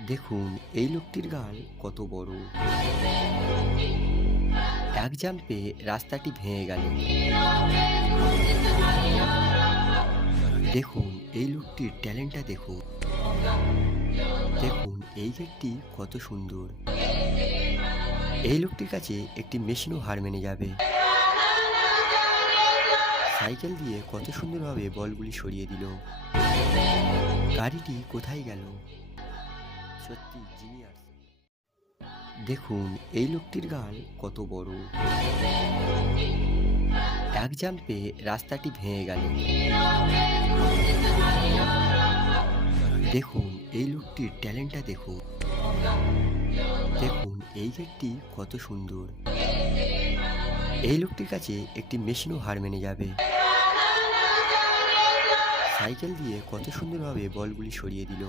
দেখুন এই লোকটির গাল কত বড়। এক জাম্পে রাস্তাটি ভেঙে গেল। দেখুন এই লোকটির ট্যালেন্টটা দেখুন। দেখুন এই গেটটি কত সুন্দর। এই লোকটির কাছে একটি মেশিনও হার মেনে যাবে। সাইকেল দিয়ে কত সুন্দরভাবে বলগুলি সরিয়ে দিল। গাড়িটি কোথায় গেল? সত্যি জিনিয়াস। দেখুন এই লোকটির গাল কত বড়। এক জাম্পে রাস্তাটি ভেঙে গেল। দেখুন এই লোকটির ট্যালেন্টটা দেখুন। দেখুন এই গেটটি কত সুন্দর। এই লোকটির কাছে একটি মেশিনও হার মেনে যাবে। সাইকেল দিয়ে কত সুন্দরভাবে বলগুলি সরিয়ে দিল।